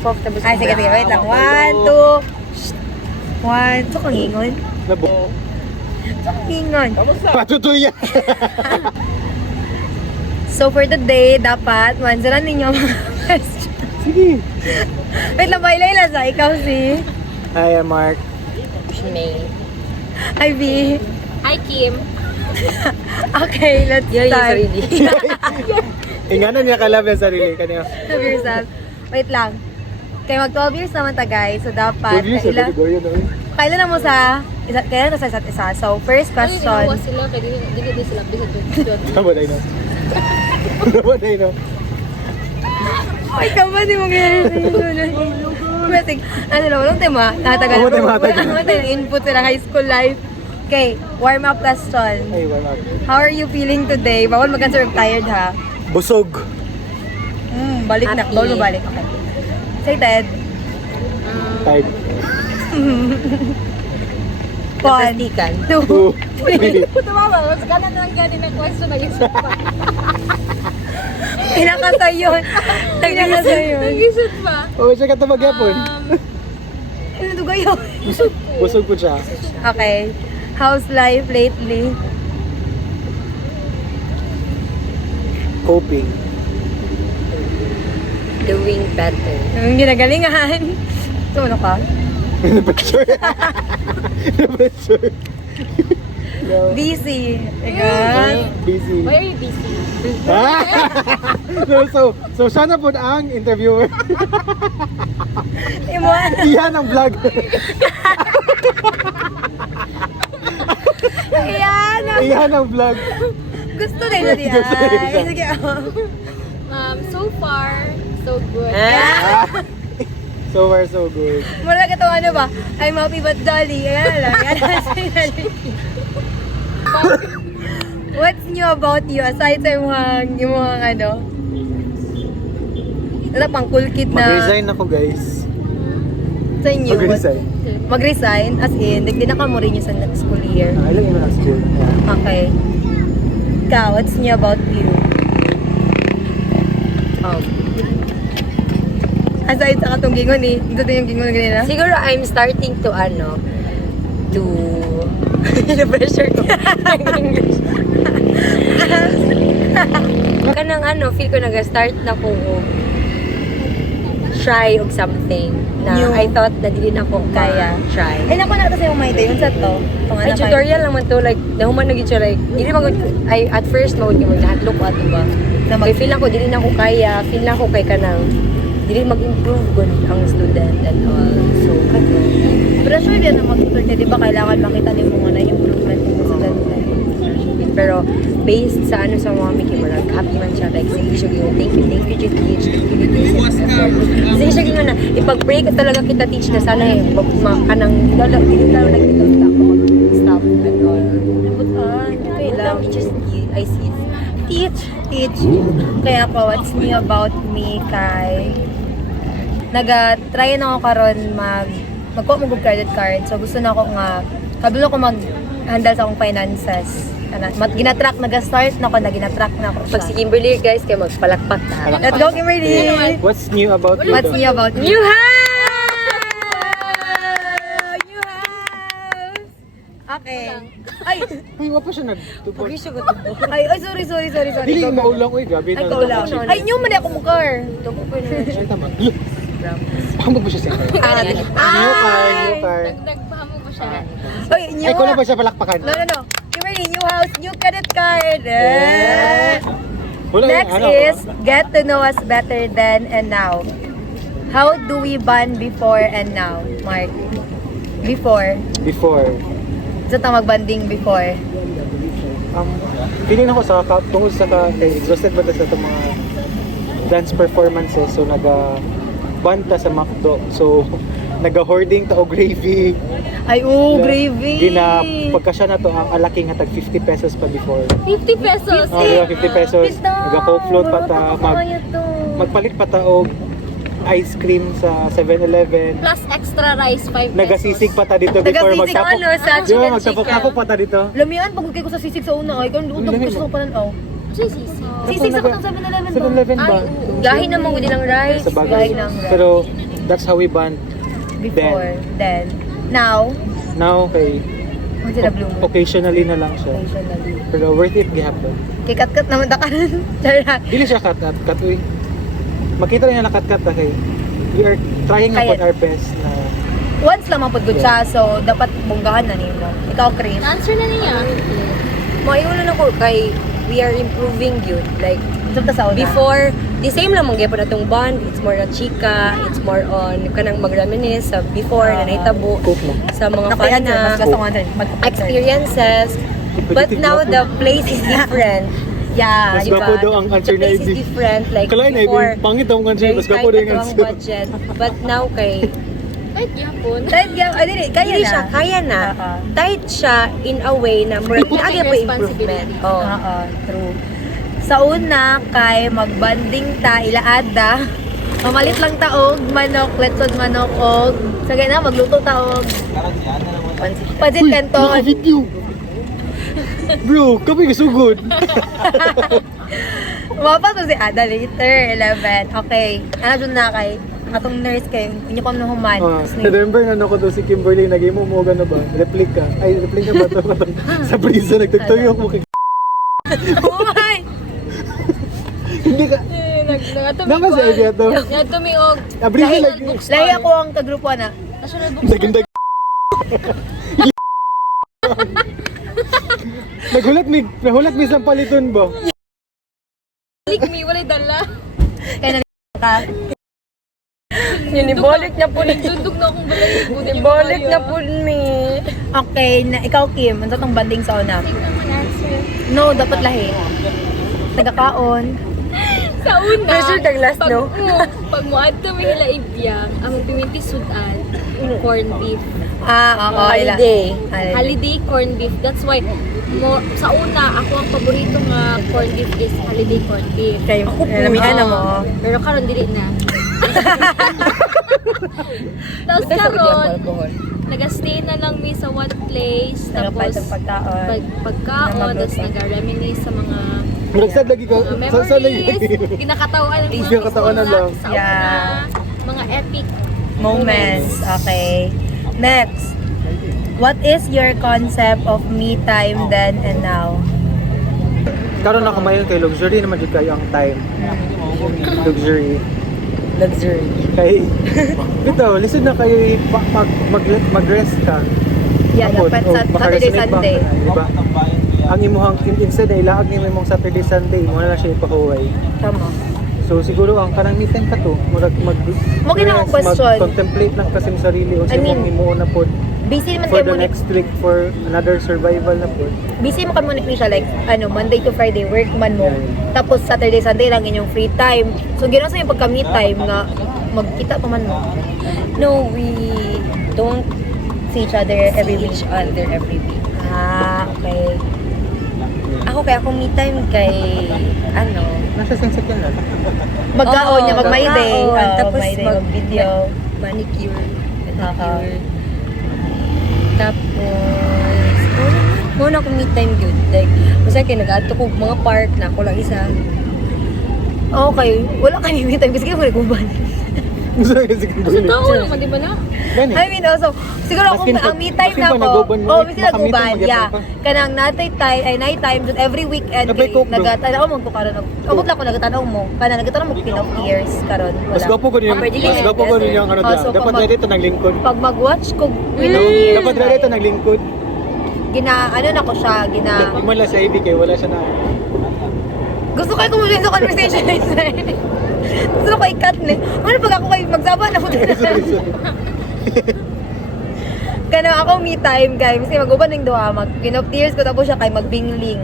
cough tapos Ay, sige, wait lang. 1, 2. 1. Ito kang ingon. Nabo. Ingon. Patutuya. So for today, dapat mansaran ninyo mga question. Sige. Wait lang, Layla sa ikaw si Hi, I'm Mark. May. Ivy. Hi, Kim. Okay, let's Yo, yung start. sarili. Ingana niya kalab yung sarili. Kanina. Love yourself. Wait lang. Kaya mag 12 years naman ta guys. So dapat, 12 years, kailan, sabi ko yun. kailan na mo sa, kailan na sa isa't isa. So first Ay, question. inawa sila, kaya di sila bisa doon. Tama na yun. Tama na yun. Ay, kama di mo ganyan. Mesig, ano na, walang tema. Natagal. Oo, tema, tagal. Walang tema input sa high school life. Okay, warm up question. Ay, wala. How are you feeling today? Bawal mag-answer if tired ha. Busog. Balik na. Happy. Bawal mo balik. Okay. Excited? Tired. One, Plastikan. two. Really? Tumawa, mas kanan lang gani na question na yun. Pinakasayon. Pinakasayon. Nag-isip pa. Oo, siya ka tabag-yapon. Ano ito kayo? Busog po siya. Okay. How's life lately? Coping. Doing better. Yung ginagalingan. Tumano ka? Pressure. Pressure. Busy. Ayan. Busy. Why are you busy? So siya na po ang interviewer. Imuan. Iyan ang vlog. Ayan. Iyan ang vlog. Gusto na yun yan. Sige. So far, so good. So far, so good. Mula ka itong ano ba? I'm happy but jolly. Ayan lang. Ayan. What's new about you aside sa yung mga ano? Wala pang cool kid na Mag-resign ako, guys. sa inyo. Mag-resign. Mag-resign? As in, di na ka mo rin yung sa next school year. Ilang yun na school. Yeah. Okay. Ikaw, what's new about you? Aside sa katong gingon eh. Ito din yung gingon ganyan na. Siguro I'm starting to to pressure ko ng English. Kanang feel ko nag-start na ko try og something na New. I thought na dili na ko kaya try. Eh, naku na ito sa'yo may yun sa to. Itong Ay, anak tutorial lang man to, like, nahuman na gid siya, like, dili magod, I, at first, magod ko, nahatlok ko ato ba? Na Kaya feel lang ko, dili na ko kaya, feel lang ko kay kanang, dili mag-improve good ang student and all. So, kato. Pero sure din na mag-tutor ka, di ba kailangan makita din mo na improvement mo sa ganun. Pero, based sa sa mga Mickey mo, like, happy man siya, like, sige siya yun, thank you, teach, sige siya yun na, ipag-pray ka talaga kita teach na sana kanang, dili lang nagkita ako mag-stop and all. Nabutan, okay lang. Just, I see it. Teach. Kaya ako, what's new about me kay nag-try na ako karon magkuha mo og credit card. So gusto na ako nga kabalo ko mag-handle sa akong finances. Gina-track, nag-start na ako, gina-track na ako Pag si siya. Kimberly, guys, kayo magpalakpak na. Let's go, Kimberly! What's new about you? What's new about you? New house! New house! Okay. Ay, Uy, wala pa siya nagtubot. ay, sorry. Dili yung maulang, uy, gabi Ay, na. kaulang. Ay, new man ako mo car. Ay, tama. Pahamog ba siya siya? New car. Nagpahamog ko siya. Ay, new Ay, ko na ba siya palakpakan? No. Kimberly, new house, new credit card. Wala yung Next is, get to know us better then and now. How do we bond before and now, Mark? Before. Before. Sa mag-banding before. Feeling ako tungkol sa exhausted ba ta sa itong mga dance performances. So, banta sa McDo. So, naga-hoarding ta o gravy. Ay, gravy! Pagka siya na to, ang alaki nga tag 50 pesos pa before. 50 pesos! Oh, 50 pesos. Naga-coke float pa ta. Magpalit pa ta og ice cream sa 7-Eleven. Plus extra rice, 5 pesos. Nagasisig pa ta dito before Nagasisig, magtapok. ano, sa Di ba, chicken magtapok-tapok pa ta dito. Lamian, pag ko sa sisig sa una, ay, kung gusto ko pa lang, Sisig. Sisig sa katang 7-Eleven ba? 7-Eleven ba? Ay, gahi na mo din ng rice. Sa bagay. Gahi ng rice. Pero that's how we bond. Before. Then, now, Now, kay kung sila Blue Moon. occasionally na lang siya. Occasionally. Pero worth it gihapon. Kay kat-kat naman ta karon. Charot. Dili siya kat uy. Makita rin na kat-kat na kay we are trying Kaya- upon our best na Once lang mapod siya, so dapat bunggahan na nimo. Ikaw, Chris. Answer na niya. Maiulo na ko kay we are improving yun. Like, Ito sa una. before, the same lang mangyay po na itong bond. It's more on chika, it's more on kanang mag-reminisce sa before na nahitabo cook mo. sa mga Nakayan fun mas na gusto ko nga experiences. But now the place is different. Yeah, Mas diba? gwapo daw ang answer The na place is Ivy. different. Like Kalain na before, Ivy, pangit ang answer, very mas gwapo tight rin na ang ang answer. budget. But now kay Kahit yapon. Kahit yan, ay dili, kaya Dili na. siya, kaya na. Oo. Tight siya in a way na murag Taking naagya pa improvement. responsibility. Oh. Oo, true. Sa una, kay magbanding ta, ilaada. Mamalit lang taog, manok, lechon manok, og. Sagay na, magluto taog. Pansit kanton. Video. Bro, kami kasugod. Mapasok si Ada later, 11. Okay, ano dyan na kay atong nurse kay inyo pa human. Remember na ako to si Kimberly, naging mo mo na ba? Replika. Ay, replika ba to? Sa prison, nagtagtuyok mo kay... Human! Hindi ka... Naman sa idea to. Nagtumiog. Abri ka lagi. Lahi ako ang kagrupo na. National Bookstore. Dagandag. Nahulat mi sa paliton ba? Like me, walay dala. Kaya na ka. Inibalik niya po ni Dundog na akong balay. Ibalik na po ni. Okay, na ikaw Kim, ano tong banding sa una? Same naman answer. No, dapat lahi. Nagkakaon. Sa una. Pressure tag last, no? Pag muad kami nila ibiyang, ang piminti sudan, corn beef. Oo, Holiday. Holiday corn beef. That's why, sa una, ako ang paborito nga corn beef is holiday corn beef. Kay namihan na mo. Pero karon dili na. Tapos karon, nag-stay na lang mi sa one place. Nagapal Tapos, ng pagkaon. pagkaon, tapos Namabuti. nag-reminisce sa mga Nagsad lagi ka. Sa lagi. memories, kinakatawan ng mga Kinakatawan na lang. sa Yeah. una, mga epic Moments. Okay. Next. What is your concept of me time then and now? Karon ako mayon kay luxury naman jud kayo ang time. Luxury. Luxury. Kay bitaw, lisod na kayo mag-rest ka. Yeah, Tapos, dapat oh, sa Saturday, makaresonate ba Sunday. ka na, di ba? Ang imuhang instead na ilaag niyo imong Saturday Sunday, mo na lang siya ipahuway. Tama. So siguro ang kanang me time ka to, murag Mo ginawang question. mag-contemplate lang kasi sa sarili o sa I mean, imong imuon na pod Busy naman for kayo the mo. next week for another survival na pod. Busy mo kamo ni siya like Monday to Friday work man mo. Yeah. Tapos Saturday Sunday lang inyong free time. So ginawa sa yung pagka-me time nga magkita pa man mo. No, we don't See each other every see week. each other every week. Okay. Ako kaya akong me time kay ano, Nasa sensation na. Magkaon niya, Oo, mag-my day. magkaon, Oo, tapos my day, mag-video. manicure, Oo. pedicure. Tapos, muna akong me time yun. Like, basta kayo nag-ato ko mga park na ako lang isa. Okay. Wala kami me time kasi kaya mo nag-uban. Gusto ko kasi Sa tao naman, di ba na? Gani. I mean, also, siguro ako, Maskin ang pag- me time maskin na pa ako, nag-uban mo, oh, kasi makamit nag-uban, mo, yeah. magyapon pa. Kanang night time, so every weekend, Nabay coke, bro. nagatanaw mo ko karon. Umot lang ko nagatanaw mo. Kana nagatanaw mo pin of years karon. Mas gwapo ko din yung, Pwede mas din, gwapo ko din yung ano Oh, dyan. so Dapat pag mag- ready ito ng lingkod. Pag mag-watch ko pin of years. Dapat ready ito ng lingkod. Ano na ko siya, Imala sa ID kay wala siya na. gusto ko kumulit sa conversation. Gusto ko i-cut ni. Ano pag ako kayo magsaba na po. Kana ako me time guys, kasi mag-uban ng duha, mag-pin of tears ko tapos siya kay magbingling.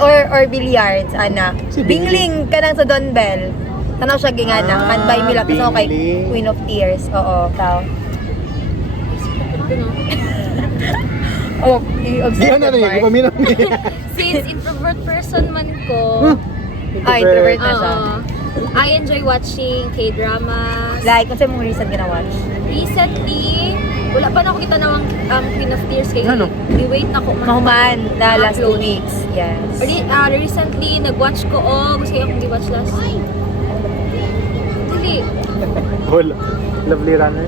Or billiards, ana. Si Bingling kanang sa Don Bell. Tanaw siya gingana, man by Mila kasi ako kay Bingling. Queen of Tears. Oo, tao. Oh, Di i-obsess ano na yun, paminam niya. Since introvert person man ko, introvert na siya. I enjoy watching K-dramas. Like, kung sa'yo mong reason gina-watch? Recently, wala pa na ako kita nawang Queen of Tears kay Ano? i-wait na ako Mahuman na last 2 upload. weeks. Yes. Recently, nag-watch ko, gusto ko akong i-watch last. Dili, Wala. Lovely runner.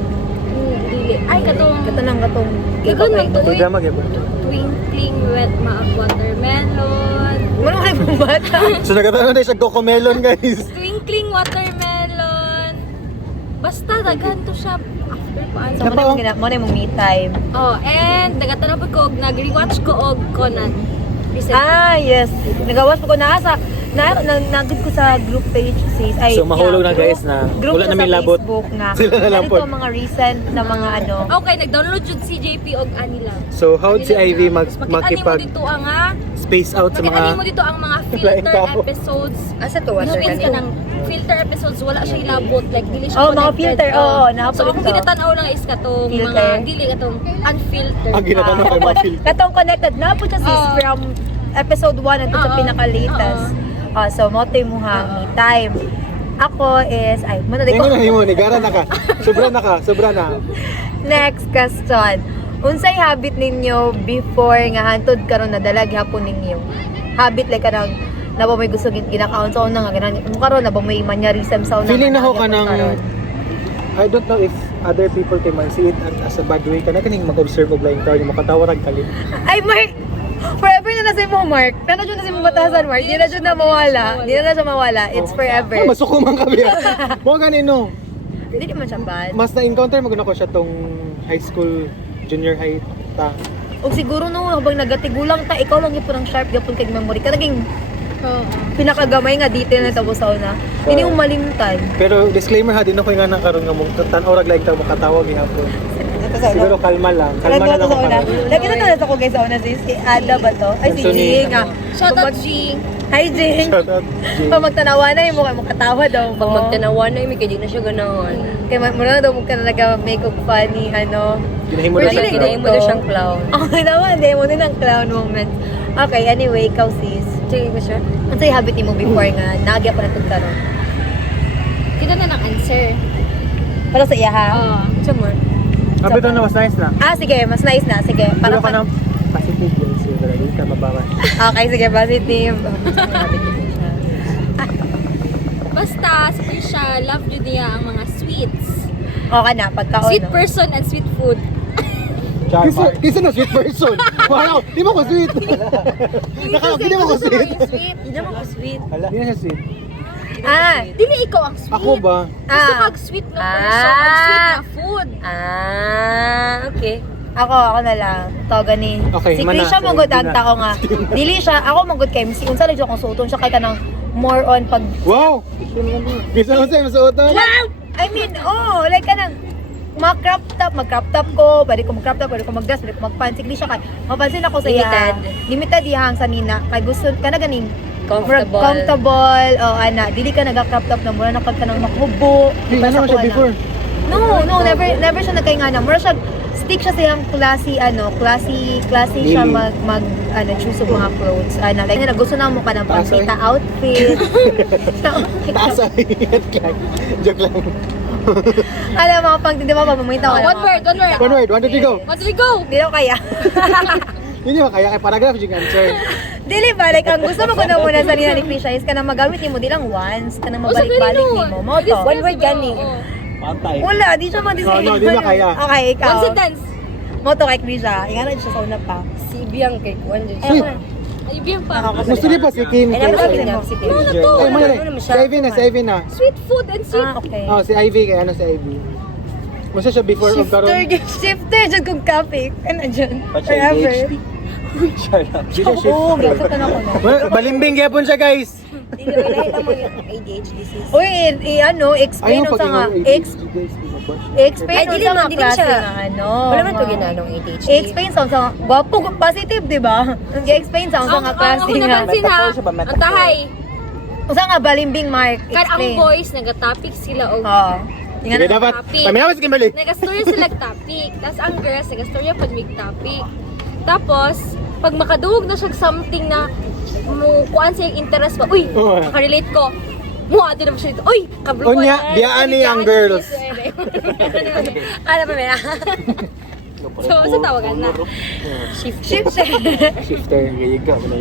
Dili. Ay, katong Katong Dagan man to. Kay drama gyud. Twinkling Wet Watermelon. Ano kayo mong bata? So nagatanon tayo sa Cocomelon guys. Twinkling Watermelon. Basta daghan to siya after paan. So, mo na mong me time. Oh, and nagatanong po ko, nag-rewatch ko og Conan. Recently. Yes. Nagawas ko na sa nagud ko sa group page sis. Ay, So, mahulog na, guys, na group wala ko na may sa labot. Facebook na. Sila na lang po. Ganito mga recent na mga ano. Okay, nag-download jud si JP og Anila. So how si Ivy Makita nimo makipag dito ang ha. space out sa Makita nimo mga dito ang mga Flying filter cow. episodes. Asa to, water Experience ka kanina? ng filter episodes, wala siya ilabot, like dili siya Oh, mga connected. filter, oo, nakapag So akong ito. ginatanaw lang is katong Filter. mga dili katong unfiltered. ang ginatanaw kay mga film. Katong connected na po siya sis Oo. from episode 1 until sa Oo. pinaka-latest. So, mo tayo mo ha, me time. Ako is, ay, muna di Ingon ko. na himo ni gara na ka. Sobra na. Next question. Unsay habit ninyo before nga hantod karon na dalag hapon ninyo? Habit like kanang na ba may gusto ginakaon sa una nga ganang mo karon na ba may manyarism sa una? Feeling nga na ko nagyapon kanang karon? I don't know if other people can see it as a bad way kana kaning mag-observe og lain tawo makatawa rag kali. Ay, Mark! Forever na na si mo, Mark. Na dyan na si mo batasan, Mark. Di na dyan na mawala. Di na siya mawala. It's forever. Ah, masuko man kami. Mo ganino. Hindi naman siya bad. Mas na-encounter mo ko siya tong high school, junior high ta. O siguro no, habang nagatigulang ta, ikaw lang yung parang sharp gapon kay memory ka. Naging Oo. pinakagamay nga detail na tabo sa una. Hindi mo malimtan. Pero disclaimer ha, di na ko nga nakaroon nga mo tan-aw rag lain tawo makatawag gihapon. Siguro kalma lang. Kalma na lang sa ako una. karon. Nakita na sa ko guys sa una si Ada ba to? Ay si Anthony. Jing. Shout out Jing. Hi Jing. Shout out, Jay. Pag magtanawa na yung mukha mo katawa daw mo. Pag magtanawa na, may kaya na siya ganawan. Kaya muna daw mo ka talaga make up funny, ano. Ginahimo Pero na dili siya. Kinahin mo na siyang clown. Okay naman, hindi mo din ang clown moment. Okay, anyway, ikaw sis. Sige ko siya. Ano sa'yo habit mo before nga, naagya pa na ito karon? Kita na ng answer. Para sa iya ha? Oo. Siya mo. Abi to na mas nice na. Sige, mas nice na. Sige, Para para ka ng positive yun siya. Dili ka mabawas. Okay, sige, positive. Basta, sa siya, love yun niya ang mga sweets. Okay na, pagkaon. Sweet person and sweet food. Kisa na sweet person. Wow, di mo ko sweet. Di mo ko sweet. Sweet. Hindi naman ko sweet. Di na siya sweet. Dili ikaw ang sweet. Ako ba? Gusto kag sweet na person, ang sweet na food. Okay. Ako na lang. To gani. Okay, Si mana. Krisha magod ang tao nga. Dili siya, ako magod kay si unsa lang siya kung suoton siya kay kanang more on pag Wow! Kisa mo sa'yo, masuotan. I mean, like kanang mag-crop top ko, pwede ko mag-crop top, pwede ko mag-dress, pwede ko mag-pants. Hindi siya kay, mapansin ako sa iya. Limited ihang sa nina. Kay gusto ka na ganing comfortable. Ana, dili ka naga-crop top na mura na kag kanang makhubo. Di na naman siya before. No, never siya nagkaingana. Mura siya stick siya sa iyang classy siya mag choose of mga clothes. Like na gusto na mo ka ng pansita outfit. Taas ay joke lang. Alam mga pang di ba mamamita ko. One word. One word, 1, 2, 3, go. What do we go? Hindi ko kaya. Hindi mo kaya kay paragraph yung answer. Dili ba, like, ang gusto mo ko na muna sa nila ni Krisha is ka na magamit mo di lang once, ka na mabalik-balik ni mo. Mo to. One word gani. Pantay. Wala, di siya ma-display. No, di na kaya. Okay, ikaw. One sentence. Mo to kay Krisha. Ingana siya sa una pa. Si Biang kay Kuan dyan Ay, siya. Ay, biyang pa. Gusto niya pa si Kim. Ay, naman Kay- niya si Kim. No, na to. Ay, mga Ano naman si siya? Ivy na. Sweet food and sweet. okay. Oh, si Ivy, kaya ano si Ivy? Masa siya before o karon? Shifter, dyan kong coffee. Ano dyan? Ba't siya Forever. ADHD? Shut up. Di siya shift. Oo, gawin ka na ko na. Balimbing gyapon siya, guys. Hindi ko nakita mo yung ADHD sis. Uy, explain Ayaw mo sa nga. pag ADHD, guys. Explain Ay, mo dili sa man, nga dili klase siya. nga ano. Wala man to nga. ginanong ADHD. Explain sa nga. Gwapo, positive, di ba? Explain sa nga klase Ako nga. napansin ha. Ang tahay. Usa nga balimbing Mark. Kan ang Explain. boys, nagatopic sila og Oo. Tingnan Sige, na. dapat. Topic. Paminawas si Kimberly. nagastorya sila topic. Tapos ang girls, nagastorya pag may topic. Tapos, pag makaduog na siya something na kuan sa yung interest ba, uy, Oo. makarelate ko. Mua, din naman siya dito. Uy, kabluan. Unya, biyaan ni ang girls. Ano ba may So, sa tawagan na. Shifter. Shifter.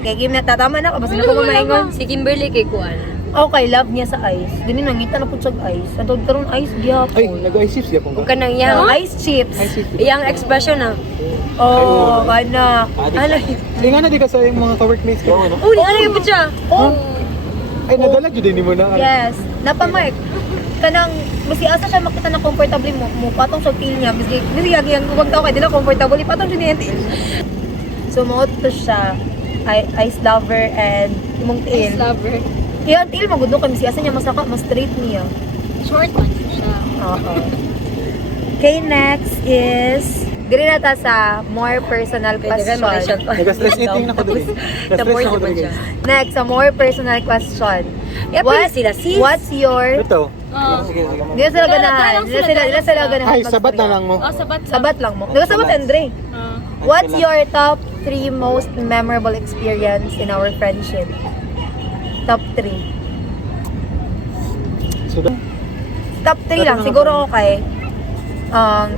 Kaya game na tatama na ako. Basta na ko maingon. Si Kimberly kay Kuan. Okay, love niya sa ice. Dili nangita na po siya ice. Ang karon ice gyapon. Ay, nag-ice chips ya kung Huwag ka nang yang. Ice chips. Ice chips. Yang expression na. Oh, anak. Ano? Hindi nga na di ka sa yung mga ka-workmates ko. Ano? Oh, ano yung siya? Oh, Ay, nadala dyan din mo na. yes. Napamark. Kanang basi asa siya makita na comfortable mo patong sa feel niya basi yagi ang wag daw kay dila comfortable patong siya niya. So mo to siya ice lover and imong Ice tail. lover. Yan tail magud no kay basi asa niya mas straight niya. Short man siya. Oo. Okay, next is diri na ta sa more personal question. Nag-stress eating na ko dali. Na-stress na ko dali, guys. Next, a more personal question. What sila sis? What's your Ito. Oh. Di na sila ganahan. Di na sila ganahan. Ay, sabat na lang mo. Oh, sabat. Sabat lang mo. Nagasabat, Andre. Ah. What's your top 3 most memorable experience in our friendship? Top 3. So, Top 3 lang. Siguro okay.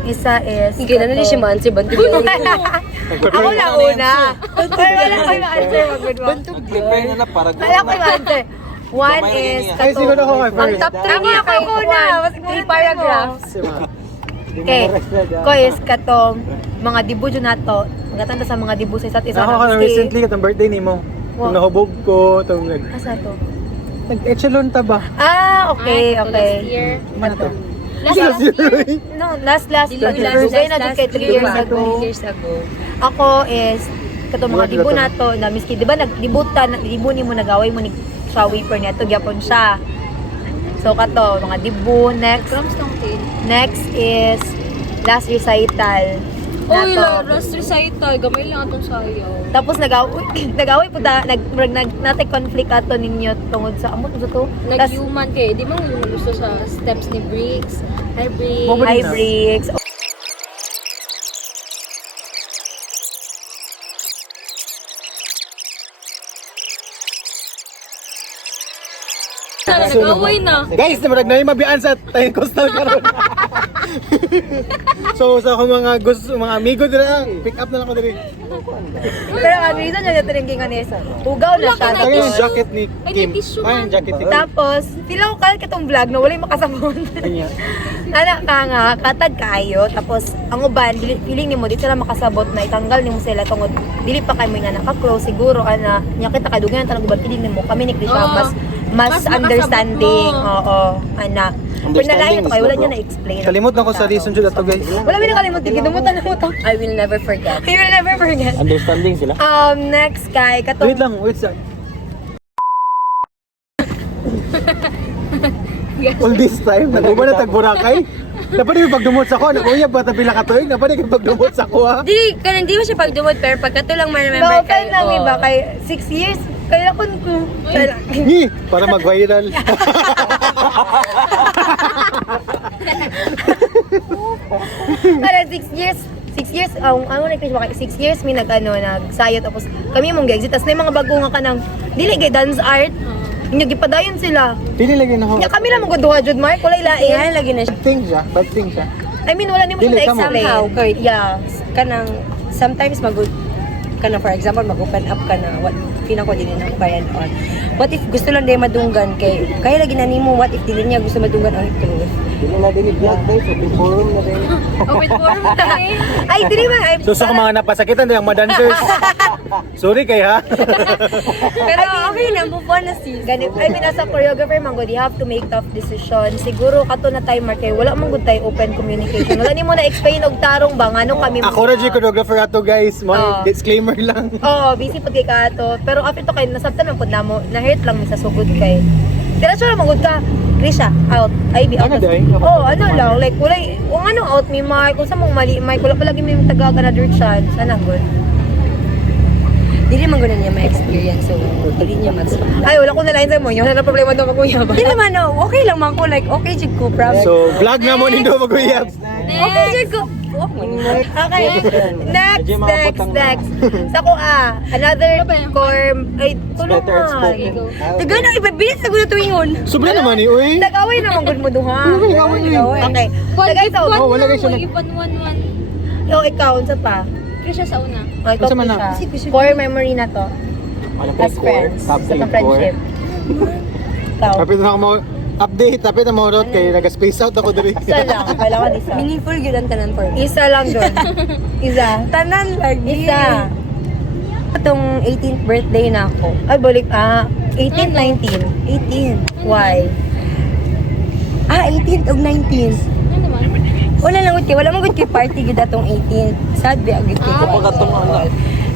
Isa is... Hindi na siya man si Bantu. Ako lang una. Wala ko yung answer. Mag-good Prepare na na para Wala ko yung answer. One is... ay, siguro ako kay Ang first. top 3 niya kay una. 3 paragraphs. Okay. Ko is katong mga dibu dyan na to. Magkatanda sa mga dibu sa isa't isa. Ako ka na recently katong birthday ni mo. Wow. Kung nahubog ko, itong Asa to? nag-echelon ta ba? Ah, okay, Last okay. year. Ano to? Last year. No, last. Dugay na dun kay 3 years ago. 3 years ago. Ako is katong mga dibu na to na miski di ba dibu ni mo nagaway mo ni sa wafer neto gyapon siya. So kato mga dibu next. Crumbs ng tail. Next is last recital. Oy, Nato. last recital. Gamay lang atong sayaw. Tapos nagaway po natay conflict ato ninyo tungod sa amot sa to. Tas Nag-human kay. Di mo yung gusto sa steps ni Briggs. Hi, Briggs. Mobile high na. breaks. Sana nag-away na. Guys, naman na mabiyan sa tayong coastal karon. So sa akong mga mga amigo dira, pick up na lang ko diri. Pero ang reason niya natin yung ganesa. Ugaw na siya. Kaya yung jacket ni Ay, Kim. may tissue Ay, yung jacket ni Kim. Tapos, pila ko kalit katong vlog na wala yung makasabon. Kanya. Anak ka nga, katag kaayo. Tapos, ang uban, feeling ni mo, di sila makasabot na itanggal ni mo sila tungod. Dili pa kami nga naka-close. Siguro, ana, niya kita kadugan, tanong uban, feeling ni mo, kami ni Krisha, Oo. mas Mas understanding. makasabot Oo, ana. Pero nalayo to kayo, wala niya na-explain. Kalimot na ko sa reason jud ato guys. Wala may nakalimot, ginumutan na mo to. I will never forget. I will never forget. Understanding sila. Next guy, katong... Wait lang, wait sa. All this time, nag-uba na tag-Boracay. Dapat yung pagdumot sa ko, nag-uyab ba tapila ka tuig? Dapat yung pagdumot sa ko ha? Hindi mo siya pagdumot, pero pagkato lang ma-remember No, kayo. lang iba, kay 6 years, kaya ko Ni, para mag-viral. Para 6 years, 6 years, ano na ba 6 years may nagsayo tapos kami mong exit tas na yung mga bago nga kanang dili gay dance art. Nya gipadayon sila. Pili lagi na ako. Nya kami lang mong duha jud Mark, wala ilain. Kaya lagi na siya. Bad thing siya. I mean wala nimo Dili siya ka mo. explain. Somehow, Kurt. Yeah. Kanang, sometimes kanang for example, mag-open up ka na, what, ko din na kaya on. What if gusto lang din madunggan kaya lagi na nimo, what if dili niya gusto madunggan ang truth? Pili na din vlog guys, open forum na din. Open forum na eh. Ay dili ba? Ay, So sa mga napasakitan din ang mga dancers. Sorry kay ha. Pero okay na, move on na sis. Ganit. I mean, as a choreographer, man good, you have to make tough decisions. Siguro, kato na tayo, Mark, wala man good tayo open communication. Wala ni mo na-explain og tarong ba, nga no kami Ako ra choreographer ato guys, Oo. mga disclaimer lang. Oo, busy pag kay kato. Pero after to kay nasabtan man pud namo, na-hurt lang mi sa sugod kay. Diretso lang magud ka. Krisha, out. Ay, be out. Ano daw, Oh, ano lang. Like, wala, kung ano out mi, Mark. Kung sa mong mali, Mark, wala palagi may taga another chance. Ano, good. Dili man guna niya ma-experience, so dili niya man. Ay, wala ko na line sa mo. Yung wala na problema daw mag-uyab. Hindi naman, no, okay lang man ko, like, okay jud ko, proud. So vlog na mo nindo mag-uyab. Okay jud ko. Okay. Next. Sa ko another core, ay, tulong man. Taga na, ibabilis na guna tuwingon. Sobra naman eh, uy. Nag-away naman good mo duha. Okay. One Tagay gift sa Oh, wala one kayo siya lang. nag- Ipan one. yung ikaw, unsa pa? Krisha sa una. Oh, ikaw Unsa man na? Core memory na to. Ano As friends. Sa friendship. ikaw. Kapit na ako mo update, kapit na mo road kay nag-space out ako diri. Isa lang, kailangan isa. Meaningful yun ang tanan for me. Isa lang doon. Isa. Tanan lagi. Isa. Itong 18th birthday na ako. Ay, balik. 18, 19. 18. Why? 18th of 19th. Ano naman? Wala lang gud kay, wala man gud kay party gud atong 18th. Sad ba gud kay.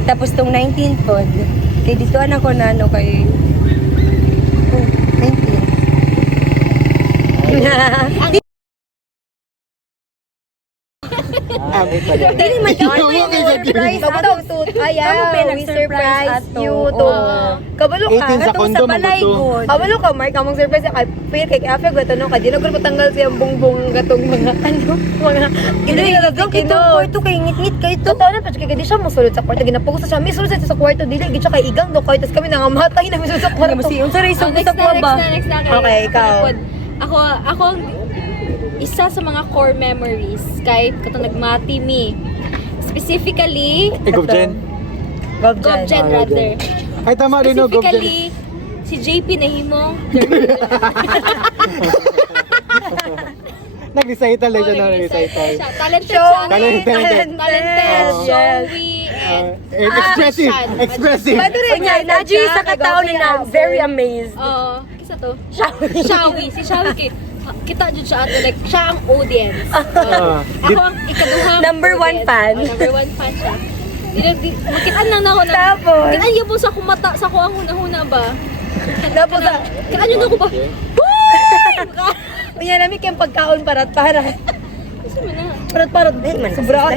Tapos tong 19th pod. Kay dito ana ko na ano kay 19th. Dili man ka Surprise ato to. Ayaw, we surprise you to. Kabalo ka. 18 sa katong condo, balay mabuto. good. Kabalo ka, Mark. Among surprise kay Phil kay Afe ko tanong ka. Di na ko matanggal siyang bungbong gatong mga mga Ito kwarto kay ngit-ngit kay to. Totoo na, pero kaya di siya musulod sa kwarto. Ginapokus siya. May sulod siya sa kwarto. Dili, gid siya kay igang do kayo. Tapos kami nangamatay na may sulod sa kwarto. Unsa ray Oh, sa ba? next na. Okay, ikaw. Ako ang isa sa mga core memories kahit katong nagmati mi. Specifically, Ikaw, Jen. Gobjen rather. Ay, tama rin, no, Gobjen. Specifically, si JP Nahimo. Nag-recital lang siya na nag-recital. Talented siya. Talented. Talented. Yes. Showy. Expressive. action. Expressive. Unya, naji sa kataon na very amazed. Oo. Kisa to? Shawi. Si Shawi kita dyan siya ato. Like, siya ang audience. Ako ang ikaduhang Number one audience. fan. Number one fan siya. Makitaan lang na ako na. Tapos? Kitaan niyo po sa kumata, sa ko ang huna-huna ba? Tapos, Kitaan niyo na ako ba? unya namin kayong pagkaon parat-parat. Gusto mo na. Parat-parat. Sobra.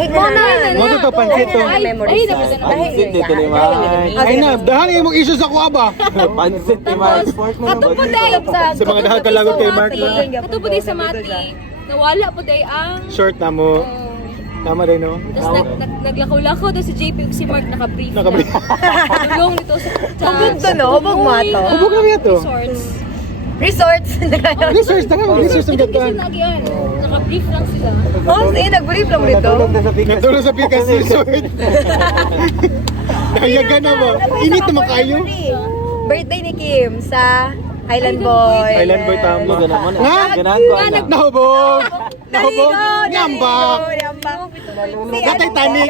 Mo to pansit to. Memories. Ay na, dahan yung mong issue sa kuha ba? Pansit ni Mark. Sport mo Ato po day. Sa mga nakakalagot kay Mark na. Ato po day sa mati. Nawala po day ang... Short na mo. Tama rin, no? Tapos naglakaw-lakaw daw si JP ug si Mark naka-brief na. Naka-brief. Tulong dito sa... Hubog to, no? Hubog mo ato. Hubog na niya to. Resorts. Resorts. Research na nga, mag-research ng Ito kasi gatan. nagyan. Naka-brief lang sila. Oh, sige, nag-brief lang dito. Natulog sa Picas Resort. Nayagan na ba? Init naman kayo. Birthday ni Kim sa Island Boy. Island Boy tama. Ganahan mo Nga? Ganahan ko ana. Nahubog! Nahubog! Nyambak! Si Titanic.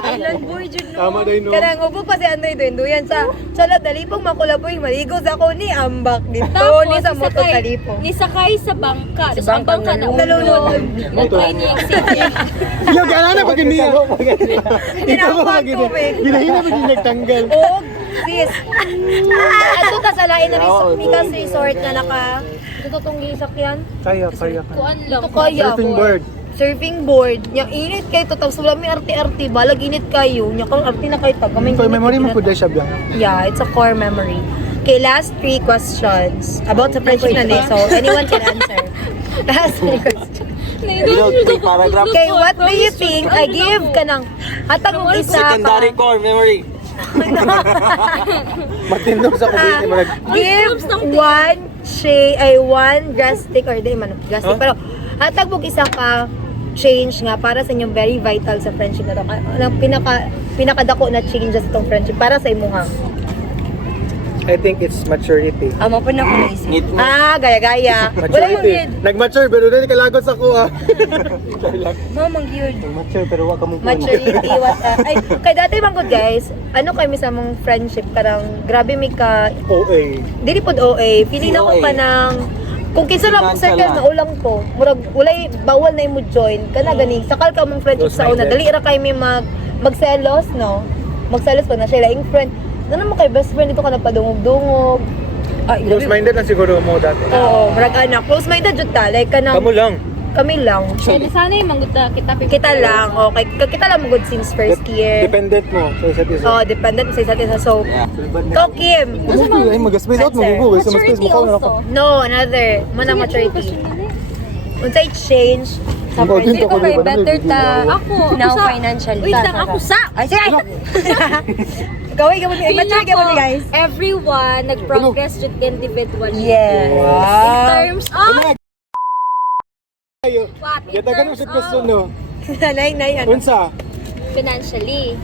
Island Boy, Jud. Tama din, no? Kanang ubog pa si Andre Duenduyan sa Chala Dalipong makulaboy maligo sa ko ni ambak dito Tapos, ni sa moto Dalipong. nisakay sa bangka. Si Tapos ang bangka bangka na nalulunod. Nag-try niya yung sige. Yung gana na pag niya. Ikaw mo pag Kinakapag tubig. Ginahina pag nagtanggal. Oh, sis. Ato ta sa lain na Micas Resort na naka dito tong gisakyan. Kaya. Kuan lang. Ito kaya Surfing ko. board. Surfing board. Nya init kayo to tapos wala may arte-arte balag init kayo. Nya kang arte na kayo tag. So, memory mo po dahil siya biyang. Yeah, it's a core memory. Okay, last 3 questions about sa friendship na ni. So, anyone can answer. Last 3 questions. Paragraph. Okay, what do you think I give ka ng hatag mo isa Secondary ka? core memory. Matindog sa kubit mo. Give one drastic or di man drastic pero hatag mo isa ka change nga para sa inyong very vital sa friendship na to. Ang pinakadako na changes tong friendship para sa imo ha. I think it's maturity. Amo pa na ko naisip. Ngit mo. Gaya-gaya. Wala yung Maturity. gid. Nag-mature pero doon kalagot sa kuha. Mamang gyud. Mature pero wag ka mong Maturity what ay kay dati man gud guys ano kay mi sa mong friendship karang grabe mi ka OA. dili pod OA feeling ako OA. ka ng kung kinsa lang Kinsa circle lang. na ulang ko murag walay bawal na imo join kana gani sakal ka mong friendship sa una Close-minded. dali ra kay mi magselos no magselos pag na siya laing friend ano mo kay best friend dito ka nagpadungog-dungog Close-minded lang siguro mo dati. oo murag ana close minded jud ta like kanang Kamu lang. kami lang Kaya sana yung mangguta kita. kita lang okay kita lang mo good since first year Dependent mo sa isa't isa. oh dependent sa isa't isa so Go Kim Ay, mag-space out mo gugo. Sa space mo ka na ako. no another mana maturity unsay change sa Ikaw din friendship ako, Kay di ba? better ta Ako now sa- financially. Wait lang, ako sa... Ay, sige. Gawin ka mo Feel mature ka mo ko, guys everyone nag-progress with individually. Yes. In terms of... Ayo. What? In Yata ganun terms sa question of no. nay ano Unsa? financially.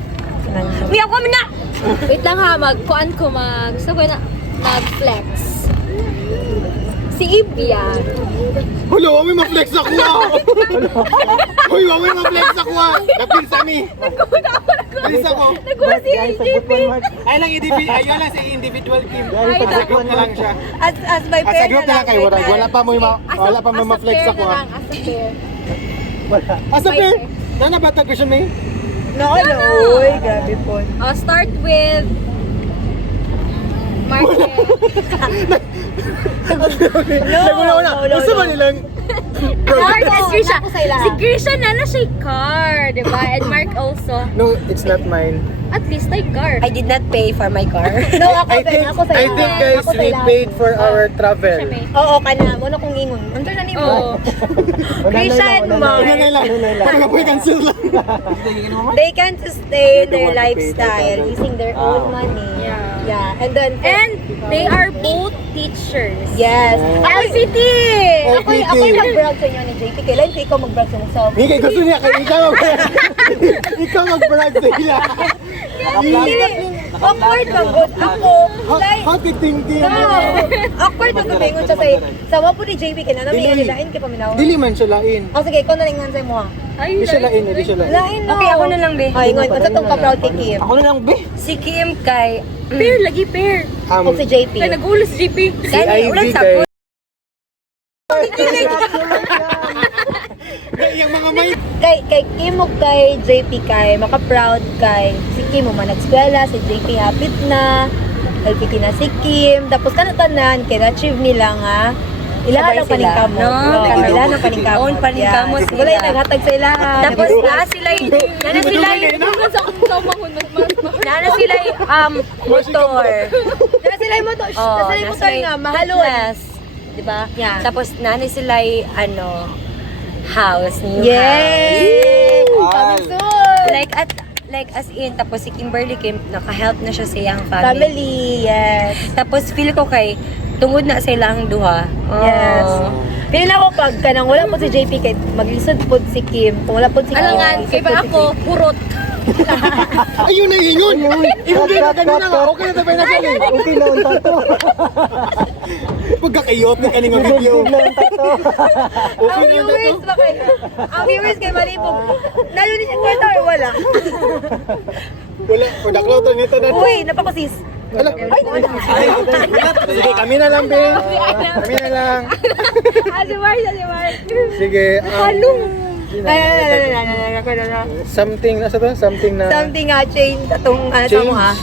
Miyaw ko na. Wait lang ha, gusto ko na mag-flex. Si Ibia. Hulo, wag mo ma-flex ako ah! Huy, wag mo ma-flex ako ah! Napinsa mi! Alis ako! Nagkuha si JP. Ay lang, ayun lang sa individual team. Ay, Sa group na lang siya. As my Sa pair group na lang kayo, wala pa mo ma-flex ako ah. As a pair. Asa pair? Nana ba ito question may? No, uy, grabe po. I'll start with Markel. Naguna-una. Gusto ba nilang? Mark and Grisha. Ako sa ilaha. Si Grisha na siya car, di ba? And Mark also. No, it's not mine. At least ay car. I did not pay for my car. No, ako sa I think guys, Ako sa we ilaha. paid for our travel. Siya may. Oo, kana. Muna kong ingon. Anto na ni mo. Oo. Christian Ano Mark. na lang? Ano po cancel lang? They can sustain their lifestyle using their own money. Yeah. Yeah. And then, And they are both teachers. yes. LCT! Ako'y mag-brag sa inyo ni JP. Kailan ko ikaw mag-brag sa inyo? Hindi kayo gusto niya, kaya ikaw mag-brag sa ila. Awkward lang good. Ako, like, Hati ting-ting. no. Awkward lang gumingon siya sa'yo. Sawa po ni JP ka na namin Dili. ilain ka paminaw. Dili man siya lain. Oh, sige, ikaw na lang ngan sa'yo mo ha. Ay, Di siya lain, di siya lain. Lain no. Okay, ako na lang, be. Ay, ngon. Unsa tong ka-proud kay Kim? Ako na lang, be. Si Kim kay... pair, lagi pair. O si JP. Kaya nag-ulos JP. Si Ivy Ulan Yung mga may... Kay Kim o kay JP kay maka-proud kay si Kim mo man nag-eskwela, si JP hapit na, LPT na si Kim, tapos kanatanan kay na-achieve nila nga ilahan ang Sabay sila. paningkamot. No, Oo, ilahan ang paningkamot. own paningkamot Yes. Wala yung naghatag sa ilahan. Tapos na sila motor. na sila yung motor. Oh, Na sila yung motor nga, mahalon. Di ba? Yeah. Tapos nani sila house, new Yay! Coming soon! Like as in, tapos si Kimberly Kim, naka-help na siya sa iyang family. Family, yes. Tapos feel ko kay, tungod na sa ilang duha. Oh. Yes. Pili na ako pag kanang wala po si JP kay maglisod po si Kim. Kung wala po si Kim. Alangan, maglisod kay po ba si ako, purot. Ayun na ingon! Hindi na kanina nga. Okay na tayo na galing. Okay na ang tato. Pagkakayot na kanina video. Ang viewers ba kayo? Ang viewers kay malibog. Nalo ni siya kwarta or wala? Wala. Pagdaklaw to nito na. Uy, napakusis. Ala. Sige, kami na lang, be. Kami na lang. Alimar. Sige. Ay, Something, nasa to? Something na... something nga change atong sa Change. mo ha.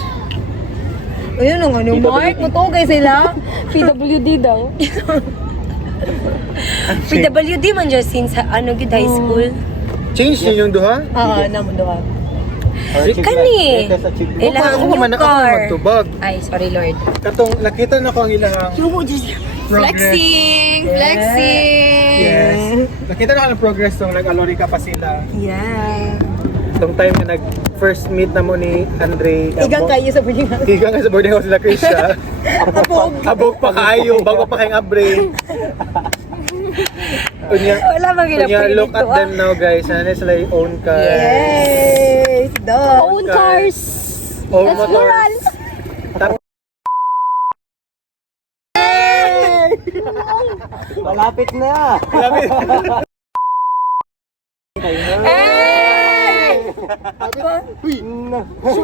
Ayun ang ano, Mark, mutugay sila. PWD daw. PWD man dyan since good high school. Change yun yung duha? Oo, namundo ha. Kani. Ilang Ako man new ako car. magtubag. Ay, sorry Lord. Katong nakita na ko ang ilang progress. Flexing! Yes. Nakita na ko ang progress tong nag-alori ka pa sila. Yeah. Tong time na nag-first meet na mo ni Andre. Igang kayo sa boarding house. Higang ka sa boarding house nila, Krisha. Abog pa kaayo, bago pa kayong abre. Wala mang Unya, look at them now guys. Sana sila yung own car. Yes! Dog. Own cars. Own That's motors. plural. Tap- Malapit na. Grabe. Uy,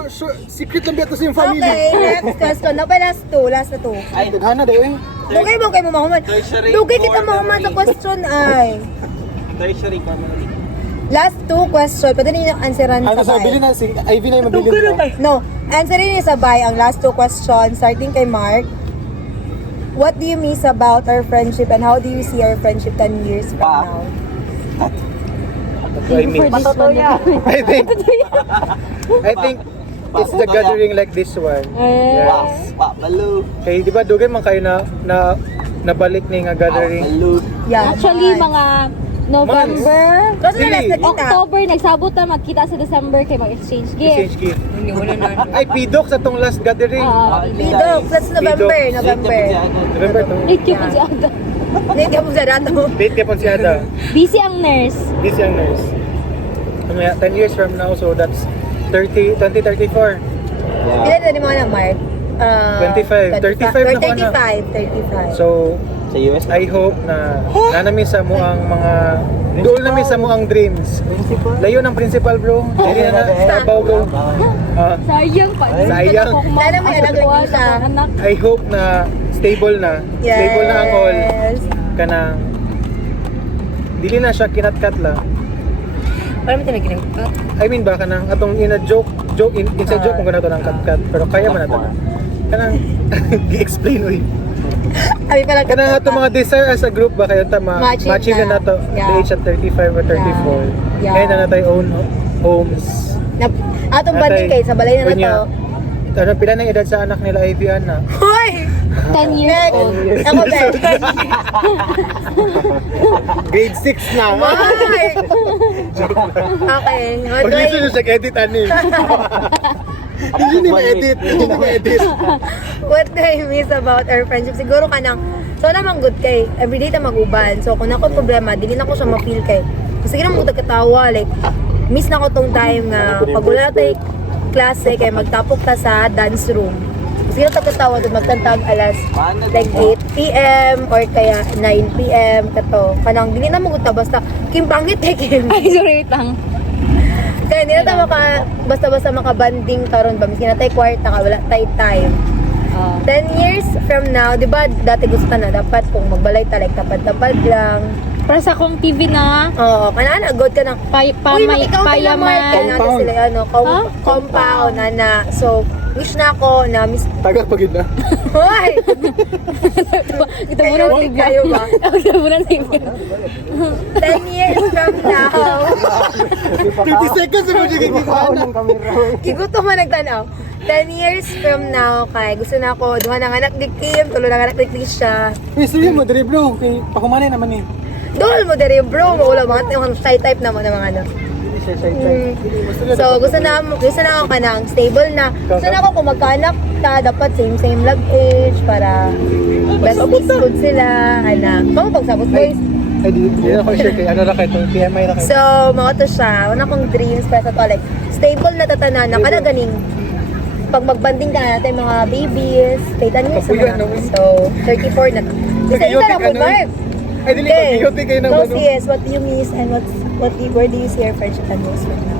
sure, secret lang dito sa yung family. Okay, next question. Na pa last na two. Ay, tadhana daw eh. Dugay mo kayo mahuman. Dugay kita mahuman sa question ay. Treasury ka mo. Last two question. Pwede niyo answeran Ano sa sabay. bilhin na si Ivy na yung mabilin mo. No, answerin niyo sabay ang last two questions starting kay Mark. What do you miss about our friendship and how do you see our friendship 10 years from now? What do I miss? I think it's the gathering like this one. Yes. Balu. Kaya di ba dugay man kayo na nabalik ni nga gathering. Balu. Yeah. Actually, mga November, Kasi na last Dili. nakita. October, nagsabot na magkita sa December kay mag-exchange Exchange gift. gift. Ay, pidok sa tong last gathering. Bidog, that's November. November to. Late yun si Ada. Hindi mo sa dato. Date ka po si Ada. Busy ang nurse. This young nurse. Kaya 10 years from now, so that's 2034. Ilan na ni mga na, Mark? 25. 35 na ko na. 35. So, Sa US I hope na nanami sa mo ang mga doon namin sa mo ang dreams. Principal. Layo ng principal bro. Hindi na trabaho bro. Ah, Sayang pa. Sayang. Sana may anak yung isa. Anak. I hope na stable na. Stable na ang all. Yes. Kanang dili na siya kinatkat la. Parang mo tayo ginagawa. I mean ba kanang atong in a joke inside joke kung ganato ng kat pero kaya man nato na. Kanang gi-explain uy. Abi pala Kanang atong mga desire as a group ba kayo tama Ma-achieve na na. nato Yeah. the age at 35 or 34. Yeah. Kaya na natay own homes. Atong banding kay sa balay na Kunya, nato. ano, pila na edad sa anak nila Ivy Anna? Hoy! 10 years old. Ako ba? Grade 6 na. Hoy! Okay. What do I, siya edit ani. Hindi na-edit. Hindi na-edit. what do I miss about our friendship? Siguro ka nang, so namang good kay, everyday ta mag-uban. So kung ako problema, dili na ko siya ma-feel kay. Kasi na mo katawa, like, miss na ko tong time nga, pag wala tayo klase, kay magtapok ta sa dance room. Kasi na katawa, doon magtantag alas like 8 p.m. or kaya 9 p.m. kato. Kanang, dili na mo basta, kimpangit eh, Kim. Ay, sorry, tang. Kaya hindi na tayo basta-basta makabanding karon ba? Miski na tayo kwarta ka, wala tayo time. 10 years from now, di ba dati gusto na dapat kung magbalay ta, like tapad-tapad lang. Para sa akong TV na, Oo, kanana, good ka ng Uy, ikaw payaman. kaya natin sila, ano, Huh? compound, na. So, wish na ako na miss... Taga pagid na. Hoy! Ito muna Kayo, kayo ba? Ito muna sa TV. 10 years from now, 30 seconds mo sige ng kamera. kiguto man nagtanaw. 10 years from now, kay gusto na ako, duha ng anak ni Kim, tulo ng anak ni Krisha. Uy, sorry mo, dali bro. Kay pakumanay naman eh. Dol mo dere bro, maula mga shy type naman ng mga ano. So gusto na ako kanang stable na. Gusto na ako kung magkaanak ta, dapat same love age para besties good sila, ana. Kung pagsabot boys. Ay, di na ako sure kay ano ra kay to. PMI ra kay. So mga to siya, una kong dreams para sa to like stable na tatanan na kada ganing pag magbanding ka natin mga babies, kay tanong sa Kapuyan, mga. no? So 34 na to. Isa isa na ko Mark. Ay, dili ko giyote kay na Go ano. CS, what do you miss and where do you see your friendship and most right now?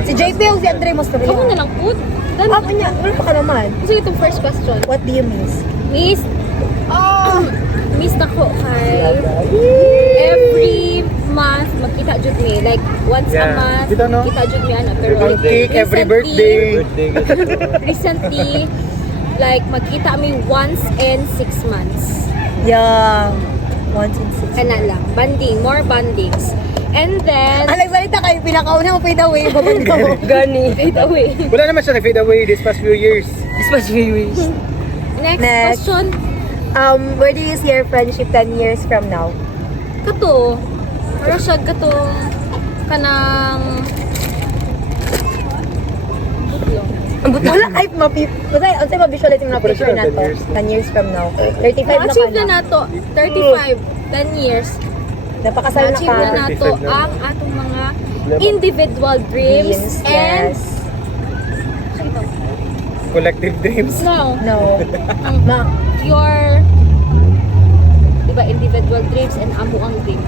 Si JP o si Andre Mostorio? Ako na lang po. Ah, kanya, ano pa ka naman? Kasi itong first question. What do you miss? Miss, miss na ko kay every month magkita jud mi, like once a Yeah. month Kita, no? kita jud mi ana, pero Every cake, every birthday. recently like magkita mi once in 6 months. Yeah. Once in 6. Kana lang, banding, more bandings. And then Nagsalita kayo, pinakauna mo fade away, babalik ka mo. Gani. fade away. Wala naman siya nag-fade away this past few years. This was very wish. Next Next. question. Where do you see your friendship 10 years from now? Kato, para siya katong kanang Wala, ay, ang say ma-visualize yung mga picture na to. 10 years from now. 35 na ka na-achieve na na. nato 35 10 years Napakasal na na-achieve na ka. nato ang atong mga individual dreams and Yes. Collective dreams. no No. ang Ma, your diba individual dreams and amo ang dream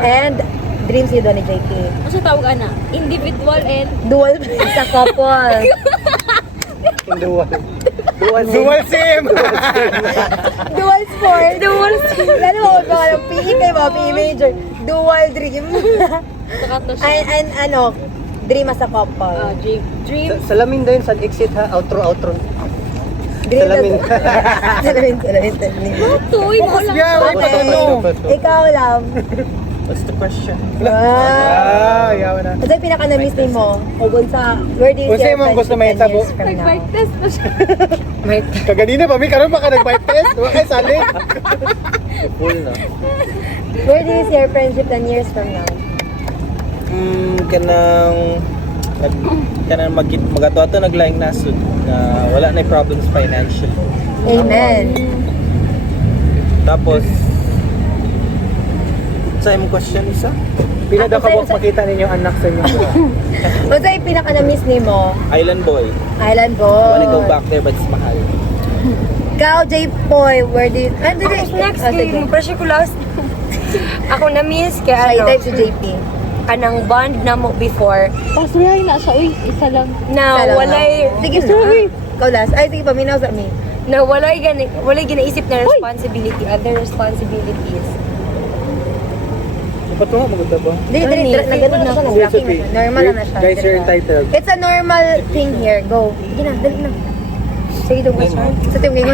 and dreams you doon ni JK. ano siya tawag ana individual and Dual sa couple. Dual. Dual sim. Dual sport. Dual sport. Lalo mo ba ng PE kay mga PE major. Dual dream. saka to siya and ano, dream as a couple. dream Salamin din sa exit ha, outro. Dream salamin. salamin. Tuy mo lang Yeah, wait, ano? Ikaw lang. What's the question? Ah, yawa na. Ano yung pinaka-na-miss ni mo? O sa, where do you Unsa see your imong gusto friendship 10 mahitabo? years from now? nag-bike test na siya Kaganina pa mi karon pa ka nag-bike test. Wa kay sali. Full na. Where do you see your friendship 10 years from now? Kanang magatuato naglaing nasod na wala na problems financial. Amen. Tapos sa imong question isa? Pila daw ka buwak makita ninyo anak sa inyo. O sa yung pinaka-na-miss ni mo? Island boy. Island I wanna go boy. back there but it's mahal. Ikaw, J-Poy, where do you... Ano Next, sige. pressure ko last. Ako na-miss Shy kaya ano, type si JP. kanang bond na mo before Pasray na siya, uy, isa lang. na Isa lang, walay Sige, ikaw last. Ay, sige, paminaw sa amin. na walay ginaisip na responsibility, other responsibilities. Patunga maganda ba? Dili, Ano, nag-ano na siya, It's nag-blocking okay. na siya. Normal na siya. Guys, you're Dali na. entitled. It's a normal thing here. Go. Sige na, dali na. Sige, doon ka siya. Sa tingin